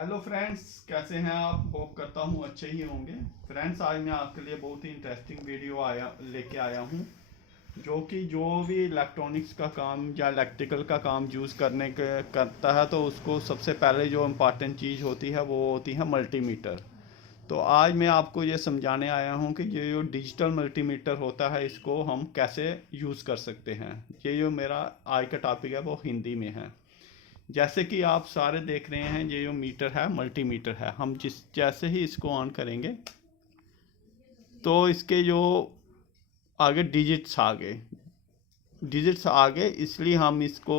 Hello friends, कैसे हैं आप? होप करता हूँ अच्छे ही होंगे। फ्रेंड्स, आज मैं आपके लिए बहुत ही इंटरेस्टिंग वीडियो लेके आया हूँ, जो भी इलेक्ट्रॉनिक्स का काम या इलेक्ट्रिकल का काम यूज़ करता है तो उसको सबसे पहले जो इम्पॉर्टेंट चीज़ होती है वो होती है मल्टीमीटर। तो आज मैं आपको ये समझाने आया हूँ कि ये जो डिजिटल मल्टीमीटर होता है इसको हम कैसे यूज़ कर सकते हैं। ये जो मेरा आज का टॉपिक है वो हिंदी में है। जैसे कि आप सारे देख रहे हैं, ये जो मीटर है मल्टीमीटर है। हम जैसे ही इसको ऑन करेंगे तो इसके जो आगे डिजिट्स आ गए, इसलिए हम इसको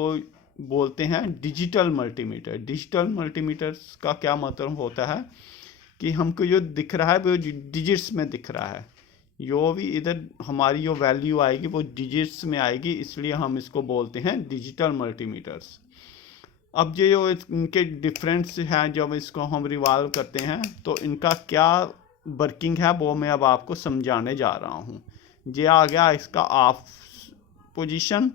बोलते हैं डिजिटल मल्टीमीटर। डिजिटल मल्टीमीटर का क्या मतलब होता है कि हमको जो दिख रहा है वो डिजिट्स में दिख रहा है। जो भी इधर हमारी जो वैल्यू आएगी वो डिजिट्स में आएगी, इसलिए हम इसको बोलते हैं डिजिटल मल्टीमीटर्स। अब ये जो इनके डिफरेंस हैं, जब इसको हम रिवॉल्व करते हैं तो इनका क्या वर्किंग है वो मैं अब आपको समझाने जा रहा हूँ। ये आ गया इसका ऑफ पोजीशन।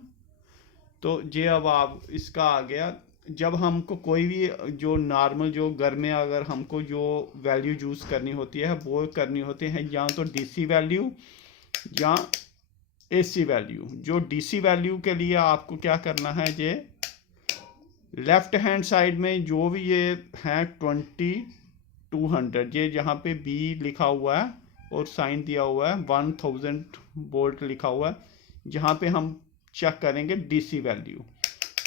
तो ये अब आप इसका आ गया, जब हमको कोई भी जो नॉर्मल जो घर में अगर हमको जो वैल्यू यूज़ करनी होती है वो करनी होती है या तो डीसी वैल्यू या एसी वैल्यू। जो डीसी वैल्यू के लिए आपको क्या करना है, ये लेफ्ट हैंड साइड में जो भी ये है 2200, ये जहाँ पे बी लिखा हुआ है और साइन दिया हुआ है 1000 वोल्ट लिखा हुआ है, जहाँ पे हम चेक करेंगे डीसी वैल्यू।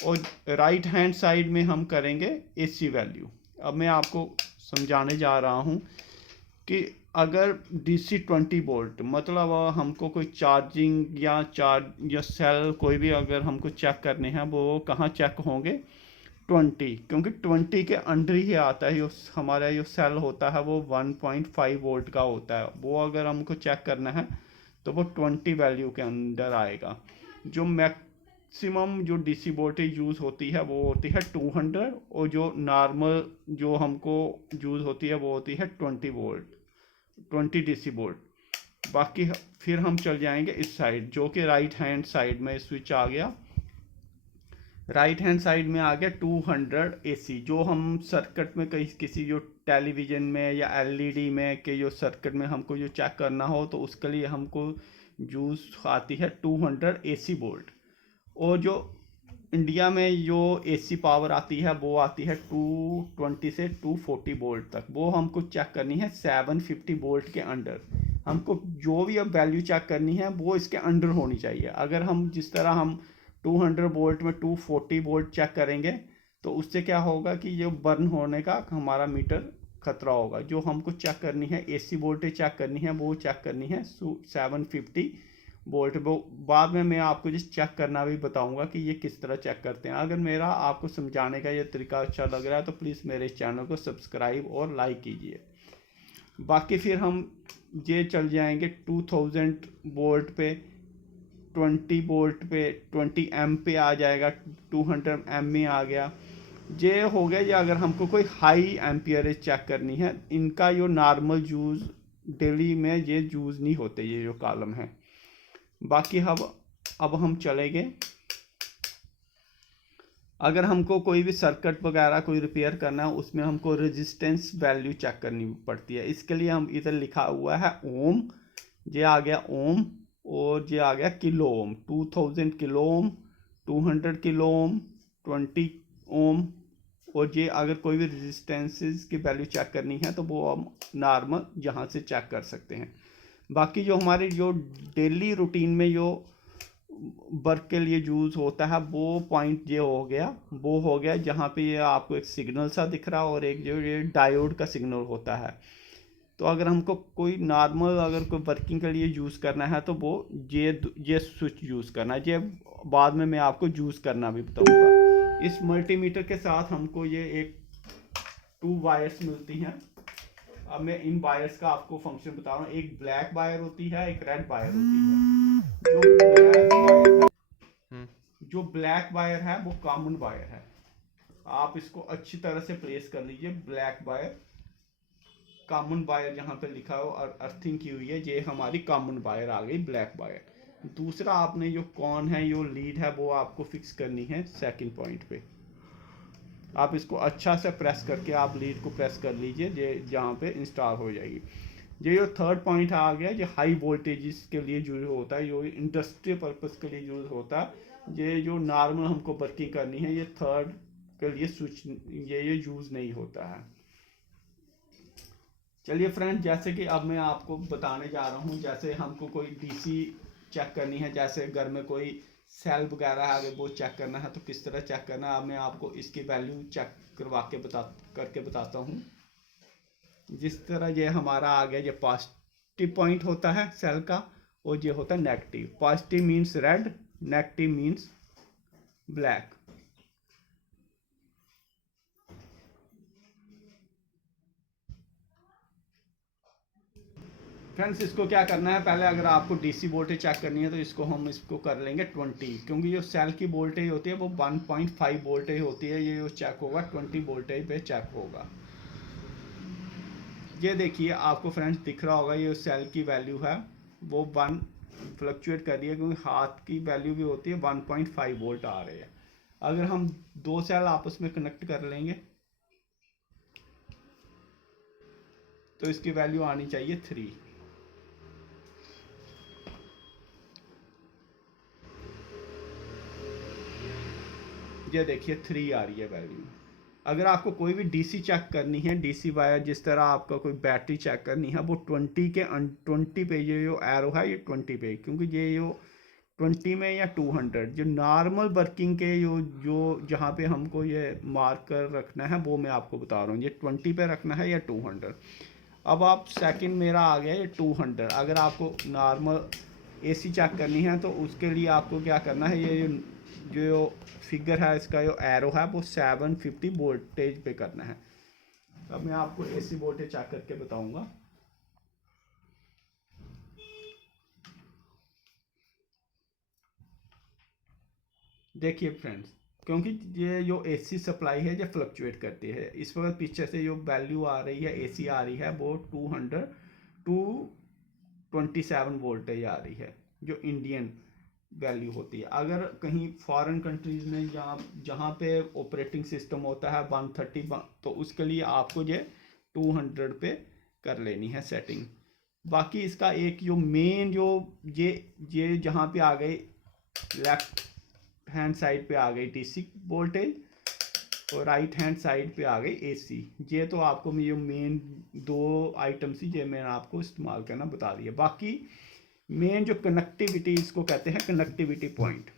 और राइट हैंड साइड में हम करेंगे एसी वैल्यू। अब मैं आपको समझाने जा रहा हूँ कि अगर डीसी 20 वोल्ट मतलब हमको कोई चार्जिंग या सेल कोई भी अगर हमको चेक करने हैं वो कहाँ चेक होंगे, 20, क्योंकि 20 के अंडर ही आता है। जो हमारा जो सेल होता है वो 1.5 वोल्ट का होता है। वो अगर हमको चेक करना है तो वो 20 वैल्यू के अंदर आएगा। जो मैक्सिमम जो डीसी वोल्टेज यूज़ होती है वो होती है 200, और जो नॉर्मल जो हमको यूज़ होती है वो होती है 20 डीसी वोल्ट। बाकी फिर हम चल जाएंगे इस साइड, जो कि राइट हैंड साइड में स्विच आ गया। राइट हैंड साइड में आ गया 200 एसी। जो हम सर्किट में किसी जो टेलीविज़न में या एलईडी में के जो सर्किट में हमको जो चेक करना हो तो उसके लिए हमको यूज़ आती है 200 एसी वोल्ट। और जो इंडिया में जो एसी पावर आती है वो आती है 220 से 240 वोल्ट तक। वो हमको चेक करनी है 750 वोल्ट के अंडर। हमको जो भी अब वैल्यू चेक करनी है वो इसके अंडर होनी चाहिए। अगर हम जिस तरह हम 200 वोल्ट में 240 वोल्ट चेक करेंगे तो उससे क्या होगा कि जो बर्न होने का हमारा मीटर खतरा होगा। जो हमको चेक करनी है एसी वोल्टेज चेक करनी है वो चेक करनी है 750 वोल्ट। वो बाद में मैं आपको जिस चेक करना भी बताऊंगा कि ये किस तरह चेक करते हैं। अगर मेरा आपको समझाने का ये तरीका अच्छा लग रहा है तो प्लीज़ मेरे चैनल को सब्सक्राइब और लाइक कीजिए। बाकी फिर हम ये चल जाएंगे 2000 वोल्ट पे, 20 वोल्ट पे 20 एम पे आ जाएगा, 200 एम में आ गया। ये हो गया। ये अगर हमको कोई हाई एम्पियरेज चेक करनी है, इनका जो नॉर्मल यूज़ डेली में ये यूज़ नहीं होते ये जो कॉलम है। बाकी अब हम चलेंगे, अगर हमको कोई भी सर्किट वगैरह कोई रिपेयर करना है उसमें हमको रेजिस्टेंस वैल्यू चेक करनी पड़ती है। इसके लिए हम इधर लिखा हुआ है ओम, ये आ गया ओम, और ये आ गया kilo ohm. 2000 kilo ohm, 200 kilo ohm, 20 ओम। और ये अगर कोई भी रेजिस्टेंसेस की वैल्यू चेक करनी है तो वो हम नॉर्मल यहाँ से चेक कर सकते हैं। बाकी जो हमारे जो डेली रूटीन में जो वर्क के लिए यूज़ होता है वो पॉइंट वो हो गया जहाँ पे ये आपको एक सिग्नल सा दिख रहा है और एक जो ये डायोड का सिग्नल होता है। तो अगर हमको कोई नॉर्मल अगर कोई वर्किंग के लिए यूज़ करना है तो वो ये स्विच यूज़ करना है। ये बाद में मैं आपको यूज़ करना भी बताऊंगा। इस मल्टीमीटर के साथ हमको ये एक 2 वायर्स मिलती हैं। अब मैं इन वायर्स का आपको फंक्शन बता रहा हूँ। एक ब्लैक वायर होती है, एक रेड वायर होती है। जो ब्लैक वायर है वो कॉमन वायर है। आप इसको अच्छी तरह से प्लेस कर लीजिए। ब्लैक वायर, कॉमन वायर जहाँ पे लिखा हो और अर्थिंग की हुई है, ये हमारी कॉमन वायर आ गई, ब्लैक वायर। दूसरा आपने जो कौन है जो लीड है वो आपको फिक्स करनी है सेकंड पॉइंट पे। आप इसको अच्छा से प्रेस करके आप लीड को प्रेस कर लीजिए, ये जहाँ पे इंस्टॉल हो जाएगी। ये जो थर्ड पॉइंट आ गया, ये हाई वोल्टेजेस के लिए यूज होता है, जो इंडस्ट्रियल पर्पस के लिए यूज होता है। ये जो नॉर्मल हमको वर्किंग करनी है, ये थर्ड के लिए स्विच ये यूज नहीं होता है। चलिए फ्रेंड, जैसे कि अब मैं आपको बताने जा रहा हूँ, जैसे हमको कोई डीसी चेक करनी है, जैसे घर में कोई सेल वगैरह है, अगर वो चेक करना है तो किस तरह चेक करना है, अब मैं आपको इसकी वैल्यू चेक करवा के बताता हूँ। जिस तरह ये हमारा आ गया, ये पॉजिटिव पॉइंट होता है सेल का, और ये होता है negative. Positive means red, negative means black. Friends, इसको क्या करना है, पहले अगर आपको डीसी वोल्टेज चेक करनी है तो इसको कर लेंगे 20, क्योंकि जो सेल की वोल्टेज होती है वो 1.5 वोल्टेज होती है। ये जो चेक होगा 20 वोल्टेज पे चेक होगा। ये देखिए आपको फ्रेंड्स दिख रहा होगा, ये सेल की वैल्यू है वो 1 फ्लक्चुएट कर रही है, क्योंकि हाथ की वैल्यू भी होती है 1.5 वोल्ट आ रही है। अगर हम दो सेल आपस में कनेक्ट कर लेंगे तो इसकी वैल्यू आनी चाहिए 3। ये देखिए 3 आ रही है वैल्यू। अगर आपको कोई भी डीसी चेक करनी है, डीसी वायर, जिस तरह आपका कोई बैटरी चेक करनी है, वो 20 पे ये जो एरो है ये 20 पे, क्योंकि ये जो 20 में या 200 जो नॉर्मल वर्किंग के जो जहाँ पे हमको ये मार्कर रखना है वो मैं आपको बता रहा हूँ। ये 20 पे रखना है या 200। अब आप सेकंड मेरा आ गया ये 200। अगर आपको नॉर्मल एसी चेक करनी है तो उसके लिए आपको क्या करना है, ये जो फिगर है इसका जो एरो है वो 750 वोल्टेज पे करना है। अब मैं आपको एसी वोल्टेज चेक करके बताऊंगा। देखिए फ्रेंड्स, क्योंकि ये जो एसी सप्लाई है ये फ्लक्चुएट करती है, इस वक्त पीछे से जो वैल्यू आ रही है एसी आ रही है वो 227 वोल्टेज आ रही है, जो इंडियन वैल्यू होती है। अगर कहीं फॉरेन कंट्रीज में जहाँ जहाँ पे ऑपरेटिंग सिस्टम होता है 130, तो उसके लिए आपको ये 200 पे कर लेनी है सेटिंग। बाकी इसका एक जो मेन जो ये जहाँ पे आ गई लेफ्ट हैंड साइड पे आ गई डीसी वोल्टेज, और राइट हैंड साइड पे आ गई एसी। ये तो आपको ये मेन दो आइटम्स ही ये मैंने आपको इस्तेमाल करना बता दिया। बाकी मेन जो कनेक्टिविटी, इसको कहते हैं कनेक्टिविटी पॉइंट,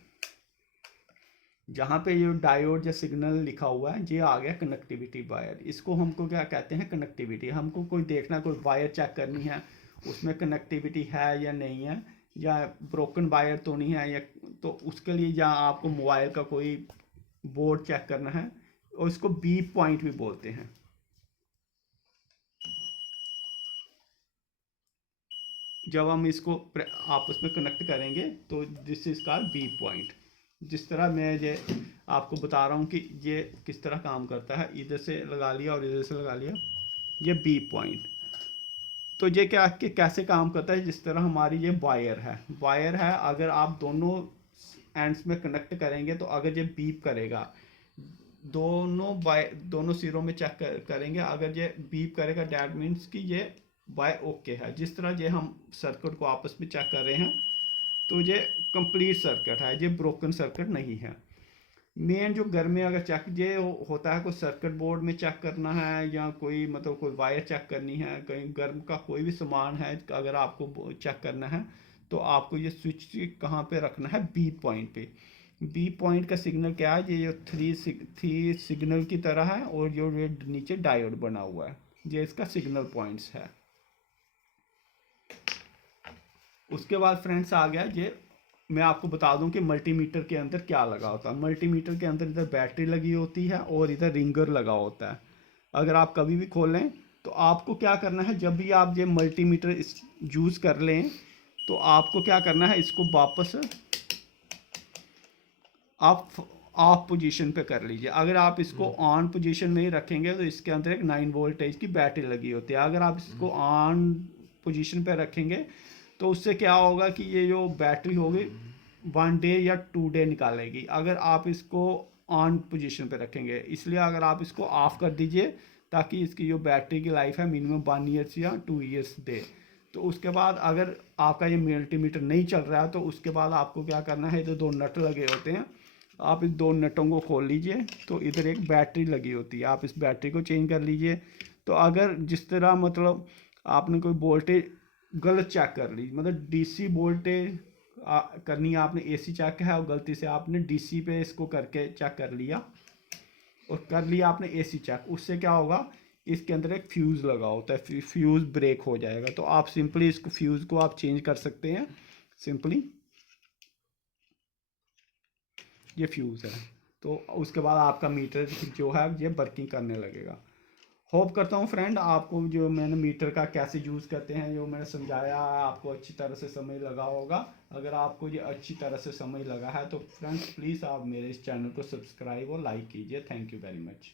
जहाँ पे ये डायोड या सिग्नल लिखा हुआ है ये आ गया कनेक्टिविटी वायर। इसको हमको क्या कहते हैं, कनेक्टिविटी। हमको कोई देखना, कोई वायर चेक करनी है उसमें कनेक्टिविटी है या नहीं है, या ब्रोकन वायर तो नहीं है, या तो उसके लिए या आपको मोबाइल का कोई बोर्ड चेक करना है, और इसको बीप पॉइंट भी बोलते हैं। जब हम इसको आपस में कनेक्ट करेंगे तो this is called beep point. जिस तरह मैं ये आपको बता रहा हूँ कि ये किस तरह काम करता है, इधर से लगा लिया और इधर से लगा लिया, ये बीप पॉइंट। तो ये क्या कि कैसे काम करता है, जिस तरह हमारी ये वायर है, अगर आप दोनों एंड्स में कनेक्ट करेंगे तो अगर ये बीप करेगा, दोनों सिरों में चेक करेंगे, अगर ये बीप करेगा डैट मीन्स कि ये वायर ओके है। जिस तरह ये हम सर्किट को आपस में चेक कर रहे हैं तो ये कंप्लीट सर्किट है, ये ब्रोकन सर्किट नहीं है। मेन जो घर में अगर चेक ये होता है, कोई सर्किट बोर्ड में चेक करना है, या कोई मतलब कोई वायर चेक करनी है, कहीं घर का कोई भी सामान है अगर आपको चेक करना है, तो आपको ये स्विच कहाँ पे रखना है, बी पॉइंट पे। बी पॉइंट का सिग्नल क्या है, ये जो थ्री सिग्नल की तरह है, और जो नीचे डायोड बना हुआ है, ये इसका सिग्नल पॉइंट्स है। उसके बाद फ्रेंड्स आ गया ये, मैं आपको बता दूं कि मल्टीमीटर के अंदर क्या लगा होता है। मल्टीमीटर के अंदर इधर बैटरी लगी होती है और इधर रिंगर लगा होता है। अगर आप कभी भी खोलें तो आपको क्या करना है, जब भी आप ये मल्टीमीटर यूज़ कर लें तो आपको क्या करना है, इसको वापस आप ऑफ पोजीशन पे कर लीजिए। अगर आप इसको ऑन पोजीशन में ही रखेंगे तो इसके अंदर एक 9 वोल्टेज की बैटरी लगी होती है। अगर आप इसको ऑन पोजीशन पे रखेंगे तो उससे क्या होगा कि ये जो बैटरी होगी 1 डे या 2 डे निकालेगी। अगर आप इसको ऑन पोजीशन पे रखेंगे। इसलिए अगर आप इसको ऑफ कर दीजिए ताकि इसकी जो बैटरी की लाइफ है मिनिमम 1 ईयर्स या 2 ईयर्स दे। तो उसके बाद अगर आपका ये मल्टीमीटर नहीं चल रहा है तो उसके बाद आपको क्या करना है, इधर 2 नट लगे होते हैं, आप इस 2 नटों को खोल लीजिए तो इधर एक बैटरी लगी होती है, आप इस बैटरी को चेंज कर लीजिए। तो अगर जिस तरह मतलब आपने कोई वोल्टेज गलत चेक कर ली, मतलब डीसी वोल्टेज करनी है आपने, एसी चेक है और गलती से आपने डीसी पे इसको करके चेक कर लिया और कर लिया आपने एसी चेक, उससे क्या होगा, इसके अंदर एक फ्यूज़ लगा होता है, फ्यूज़ ब्रेक हो जाएगा। तो आप सिंपली इसको फ्यूज़ को आप चेंज कर सकते हैं सिंपली, ये फ्यूज़ है। तो उसके बाद आपका मीटर जो है ये वर्किंग करने लगेगा। होप करता हूँ फ्रेंड आपको जो मैंने मीटर का कैसे यूज़ करते हैं जो मैंने समझाया आपको अच्छी तरह से समझ लगा होगा। अगर आपको ये अच्छी तरह से समझ लगा है तो फ्रेंड्स प्लीज़ आप मेरे इस चैनल को सब्सक्राइब और लाइक कीजिए। Thank you very much.